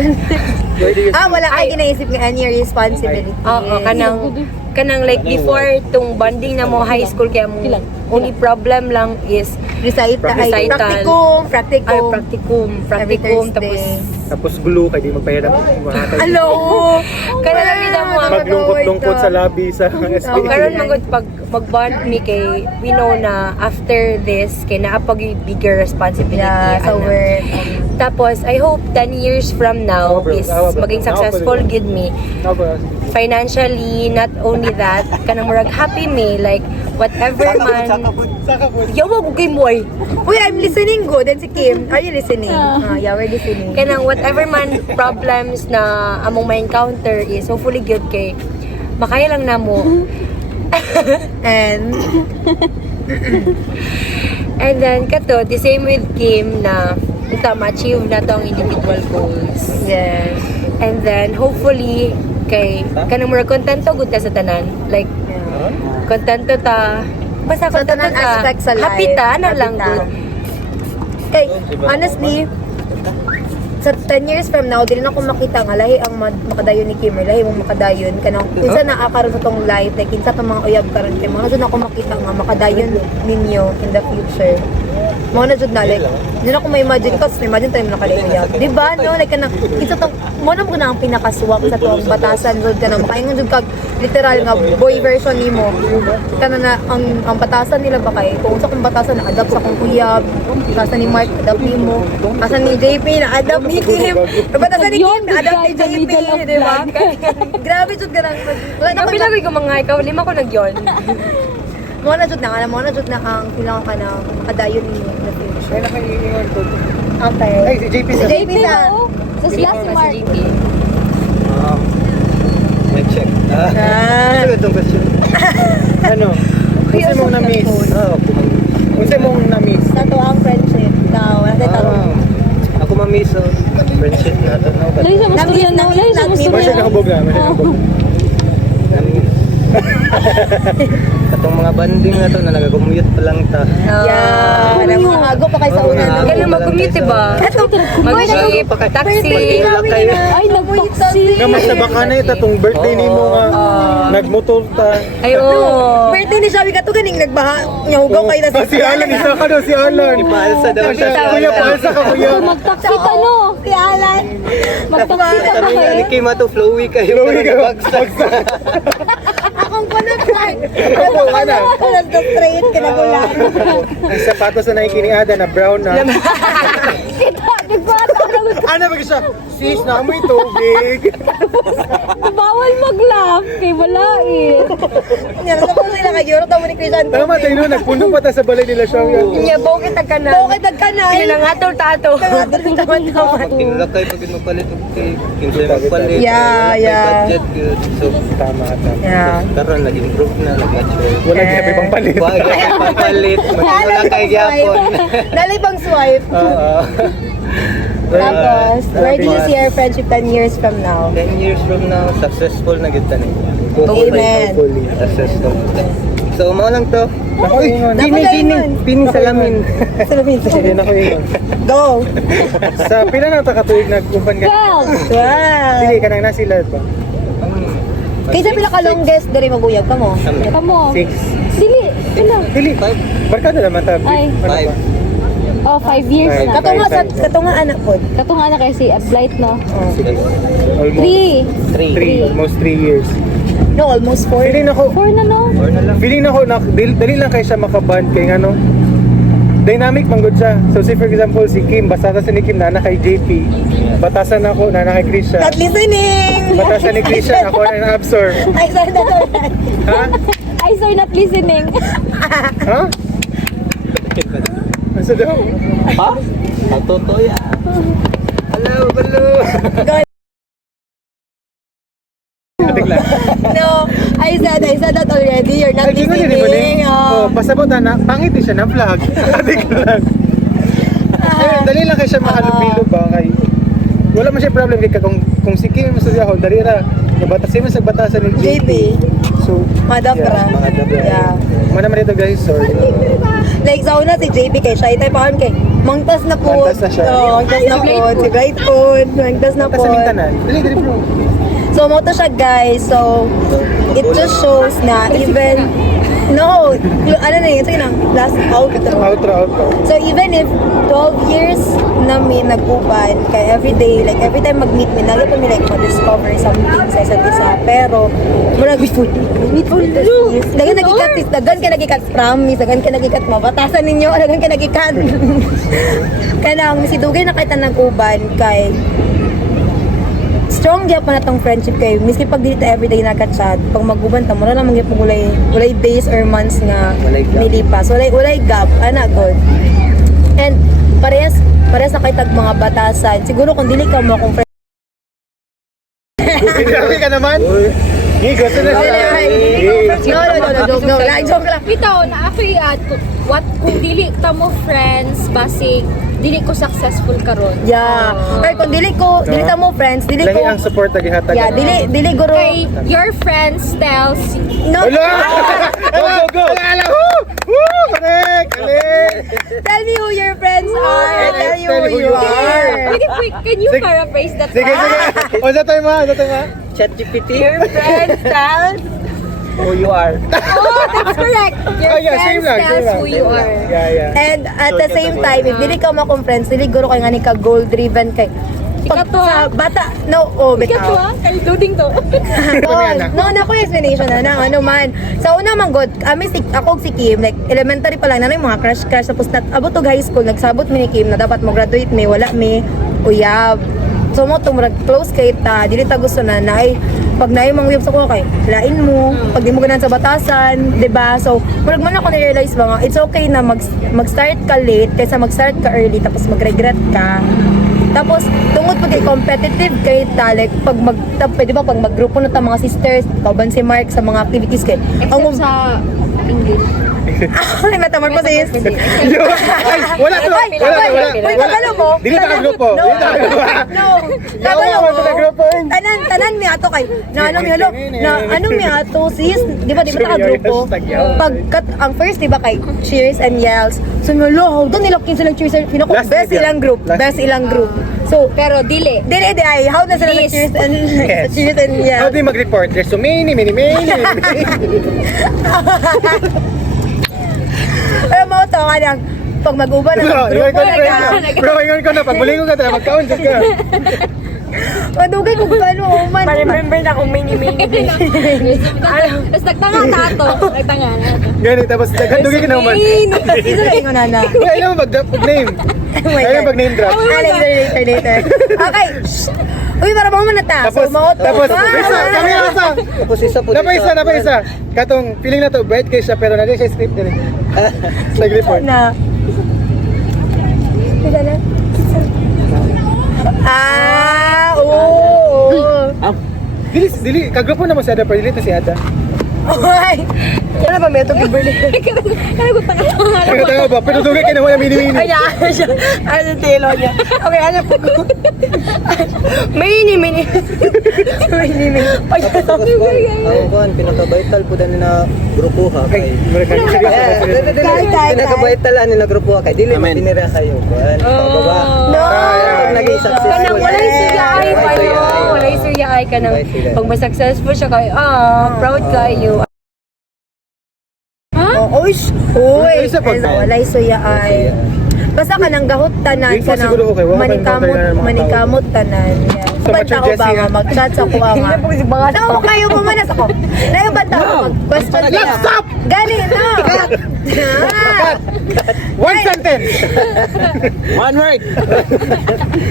Where do you wala kay ginaisip nga any responsibility. Oo, kanang like before tong bonding na mo high school kaya mo only problem lang is Recital. Ay, Recital. practicum. practicum Every tapos Thursday. Tapos glue, kaya di magpahirap mahatay. Hello! Kana lang gid mo Maglungkot-lungkot sa lobby sa SPA. o karon magud pag mag-bond mi kay we know na after this kay naa pag yung bigger responsibility Yeah, sa ana. work. Tapos I hope 10 years from now is maging successful gid me financially, not only that kanang murag happy me like whatever man yawa ko kay moy Uy, I'm listening good. And si Kim, are you listening? Yeah, we're listening. kanang whatever man problems na among ma-encounter is hopefully good kay makaya lang namo. And, And then kato the same with Kim na ito ma-achieve na tong individual goals. yes. And then hopefully kay kanang murag kontento gud ta sa tanan. Like kontento ta basta Sa kontento tanan ta. aspect sa life. Happy ta na Happy lang ta. gud. Kay, honestly, sa 10 years from now, dili na ko makita nga lahi ang makadayon ni Kim, or lahi mong makadayon kanang kinsa na karon sa tong life, like kinsa pa mga uyab karon kay mga jud na ko makita nga makadayon ninyo in the future. Mo na jud na like, di na ko ma-imagine kasi imagine tayo na kali uyab. Di ba no? Like kanang kinsa tong mo na mo na ang pinakasuwak sa tuwang batasan jud kanang makaingon jud kag literal nga boy version nimo. Kana na ang batasan nila ba kay kung sa kung batasan na adapt sa kung uyab, batasan ni Mark adapt nimo, batasan ni JP na adapt ni Kim, batasan ni Kim na adapt ni JP, di ba? Grabe jud ganang wala na Kapila ko mga ikaw lima ko nagyon. mo na jud na ang pinaka ka na makadayon ninyo in the future. Ay, nakaingon ko. Okay. Ay, si JP sa... JP sa Sa sila si Mark. JP. May check. Ah. Ano itong question? Ano? Kasi mong na-miss. Kasi mong na-miss. sa to ang friendship. Now, wala tayo tarong. Ako ma-miss ang friendship natin. No? Lahi sa musturya no? Lahi sa Mas musturya. nakabog na. Mas nakabog. Atong mga banding na to na nag-commute pa lang ta. Yeah. Alam mo, ago pa kayo sa una. no? Kailan mag-commute ba? Mag-jeep, taxi. kayo. Ay, nag-taxi. Nga mas nabaka na ito itong birthday ni mo nga. Nagmotor ta. Ay, oo. Birthday ni Shawi ka to ganing nagbaha. Nyahugaw kayo na Si Alan, isa ka daw si Alan. Ipaalsa daw siya. Kuya, paalsa ka kuya. Mag-taxi ka no? Si Alan. Mag-taxi ka Sabi nga ni Kim ato, flowy kayo. Flowy kayo. Bagsak. Akong panaglag. Ako, ana. Alas the straight ka na gula. Ang sapatos na naikiniada na brown na. Ano ba siya? Sis, naamoy tubig. Bawal mag-laugh. Kay wala eh. Nga, nasa ko sila kayo. Tama ni Christian. Tama tayo nun, nagpuno pa ta sa balay nila siya. Iya, bukit ang kanan. Bakit nagkanay? Pili na nga to, tato. Pag tinulak kayo, pag magpalit, okay. Kinsay magpalit. Yeah, May yeah. budget, good. So, Tama. Yeah. karon nag-improve na, nag-mature. Wala ginapit pang palit. Wag na pampalit. Magsimula kay gyapon. Dali pang swipe. Oo. Tapos, where do you see our friendship 10 years from now? 10 years from now, successful na gid tani. Amen. Successful. So, mao lang to. Ako ingon. Pini salamin. Salamin. Hindi na ko ingon. Go! Sa pila na ta katuig nagkumpan ka. 12. Wow! Dili ka nang nasilad ba? Kaysa pila ka longest dari maguyag ka mo? Kamo. 6. Dili. Sila. Dili. Barkada naman ta. Ay. Ano ba? 5. Oh, 5 years Five. na. Katunga anak ko. Katunga na kasi Blight no? Almost 3. 3. Almost 3 years. No, almost 4. Feeling ako, 4 na no? Or na lang. feeling ako na dali lang kay siya makaband kay ano. Dynamic man gud siya. So say for example si Kim, basta sa ni Kim na kay JP. Batasan ako na kay Christian. Not listening! Batasan ni Christian ako na absorb. Ay, sorry na Ha? I saw not listening. Ha? Ano daw? Ha? Ang totoo yan. Hello, hello. No, I said that already. You're not Ay, gingon yun mo listening. ni. Oh, pasabot na pangit din siya na vlog. Adik lang. Ayun, dali lang kay siya mahalubilo ba kay wala man siya problem kay kung si Kim mo sa diahon dali ra. Nabatasin mo sa batasan ni JB. So, Madabra. Yeah. Mana man ito guys, sorry. Like sa una si JB kay siya itay pa kay mangtas na po. Mangtas na siya. Mangtas na po. Si Bright po. Mangtas na po. Sa mintanan. Dali bro. So mo to siya guys. So it just shows na even no, ano na yun, sige na, last outro. Outro. So even if 12 years namin nag-uban, kaya every day, like every time mag-meet me, lalo pa mi like ma-discover something sa isa't isa. Pero, murag grateful. Dagan nagikat, dagan ka nagikat promise, dagan ka nagikat mabatasan ninyo, dagan ka nagikat. Kanang, si Dugay na kahit na nag-uban, kay strong gyud pa na tong friendship kay miski pag dito everyday nagka-chat pag mag-uban ta mura namang gyud walay days or months nga nilipas walay gap ana good and parehas na kay tag mga batasan siguro kung dili ka mo akong friend Grabe ka naman. Gigo sa na siya. no like joke lang Bitaw, na ako what kung dili ta mo friends, basic, dili ko successful karon. yeah or kung dili ta mo friends dili Lahi ko ang support na gihatag. yeah dili guro Kay your friends tells no Hello! Go! Ala! Woo! Correct! tell me who your friends are tell you who you are Can you paraphrase that? Sige. O, sa tayo ma. ChatGPT. your friends tells Who you are. Oh, that's correct. Your Oh, yeah, same friends lang, tells same who lang. you are. Yeah. And at the same time, if dili ka makong friends, dili guro kay nga ni ka goal driven kay Ikaw to, sa ah. bata, no, oh, Ikaw to bitaw. ah, kay loading to. No, na ko explanation na ano man. Sa una man god, ako si Kim, like elementary pa lang na yung mga crush tapos abot og high school nagsabot mi ni Kim na dapat mag-graduate mi, wala mi uyab. So mo to murag close kay ta, dili ta gusto na ay pag naay mang uyab sa ko kay lain mo, pag di mo ganan sa batasan, 'di ba? So murag man ako na-realize ba nga, it's okay na mag-start ka late kaysa mag-start ka early tapos mag-regret ka. Tapos, tungod pag kay competitive kay like pag pwede ba pag maggrupo na ta mga sisters, kauban si Mark sa mga activities kay. Except sa English. Ay, metamorphosis. Ay, wala to. Uy, kabalo mo. Dili ta ka grupo. No. No. Kabalo Yawa mo. man sa grupo. Tanan mi ato kay. Na ano mi ato sis, di ba ta ka grupo? Pagkat ang first di ba kay cheers and yells. So lo, doon nila kin silang cheers and pinako Last best year, ilang group, last best ilang group. So, Pero dili. dili ay how na sila Please. cheers and Yes. cheers and How yells. do you mag-report? There's so many. Pero mo to kanang pag mag-uban na Ingon grupo ko bro, ingon ko na pag mulingon ka tayo magkaon jud ka. madugay kung paano man. Pa-remember na kung mini-mini din. Tapos nagtanga na ato. Nagtanga na ato. Gani tapos daghan-dugay ka naman. Isa lang ingon na. Wala na mag-name. Oh my Ayaw God. mag-name drop. Later. Okay. Uy, para mo na ta. Tapos, So, mao to. tapos, isa, kami asa. Tapos isa po. Napay isa. Katong feeling na to, bright kayo siya, pero nadi siya script din. Nag-report. Na. Isa na. Oo. Dili, kagrupo naman si Ada, pero dili to si Ada. Ay. Ano ba may ito, Kimberly? Kaya ko tanga-tanga. Tayo ba? Pero dugay ka na wala mini-mini. Ay, ano tilo niya? Okay, ano po? Mini. Ay, Ako kan, pinaka-vital po dahil na grupo ha. Ay, mura ka. Kay. Pinaka-vital ano na grupo ha. Kay dili matinira kayo. Pababa. No. Naging successful. Kanang walay surya ay pa no. Walay surya ay ka nang pag mas-successful siya kay proud kayo. Uy, Isa pa. walay suya ay. Basta ka nang gahot tanan Info siguro, okay. Wala pa yung manikamot tanan. So, Banta ko Mature ba Jessie, nga ha? mag-chat sa kuha nga. Tao kayo pumanas ako. Naibanta ko mag-question ka. Stop! Gani na. One sentence. One word.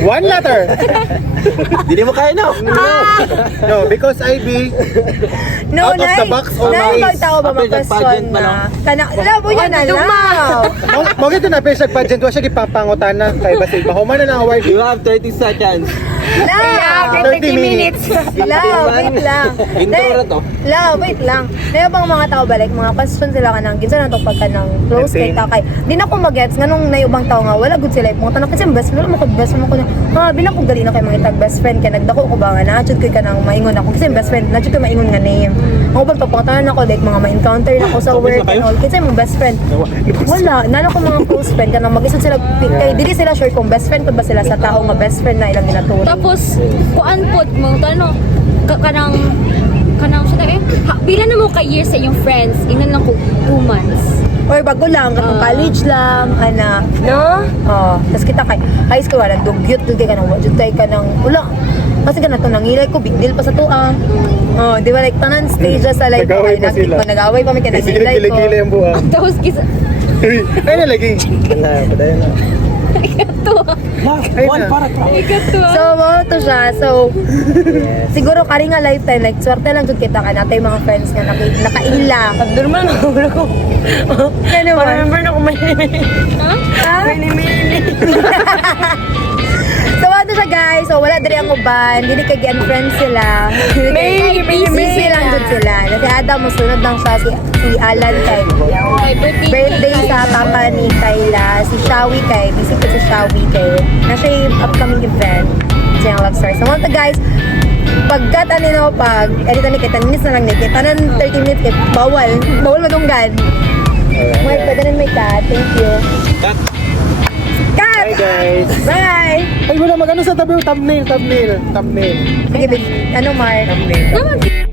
One letter. Hindi mo kaya, no? No, because IB, No, Out of the box or na nice? magtao ba Apil mag-question nag-pageant ba, na? Kana, labo yan na lang. Mo gito na pesa pageant wa siya gipapangutana kay Basil. Mahuman na lang award. You have 30 seconds. Lang. 30 minutes. Lang, wait lang. Intro na to. Lang, wait lang. Kaya bang mga tao balik, mga question sila ka nang, ginsa na to pagka nang close kay Maintain. kakay. Di na ko mag-gets, nga nung naibang tao nga, wala good sila. Mga tanong kasi ang best friend, wala mo ko best friend mo ko na, bilang ko gali na kay mga itag best friend, kaya nagdako ko ba nga, na-achot ko ka nang maingon ako. Kasi yung best friend, na-achot ko maingon nga name. Ako ba, papakatanan ako, like mga ma-encounter na ako sa Tapos work na kayo? and all. Kasi yung best friend, wala. Nalo ko mga close friend, ka nang mag-isod sila, kay dili sila sure kung best friend ko ba sila sa tao nga best friend na ilang ginaturo. Tapos, kuan po, mga ano, kanang siya tayo, bilan na mo ka years sa iyong friends, inan lang ko 2 months. Or bago lang, katong college lang, ana. No? Oh, tapos kita kay high school wala dugyot dugay ka nang wajud ka nang wala. Kasi ganito nangilay ko big deal pa sa tuang. Oh, di ba like tanan stages sa life Nag-away kay pa sila. nag-away pa mi kay Sige nangilay ko. kili-kili ang buha. Tapos, Ay na lagi. Wala, padayon na. One na. paragraph. So, mo to siya. So, siguro kari nga lifetime like swerte lang jud kita ka natay mga friends nga nakaila. Abdurman na ulo ko. Kano man? Remember na ko may Ha? So, ano siya guys? So, wala diri ang uban. Dili kay friends sila. May Busy lang dun sila. Si Adam, musunod lang siya. Si Alan kay birthday sa papa ni Kayla. Si Shawi kay, busy ko si Shawi kay. Na siya yung upcoming event. Siya yung love story. So, mga guys, pagkat ano pag edit ni kita minutes na lang ni kita nan 30 minutes kay bawal madunggan. Mark, pwede na may cut. Thank you. Cut. Cut! Hi guys. Bye! Ay wala magano sa tabi thumbnail. Sige, ano Mark? Thumbnail.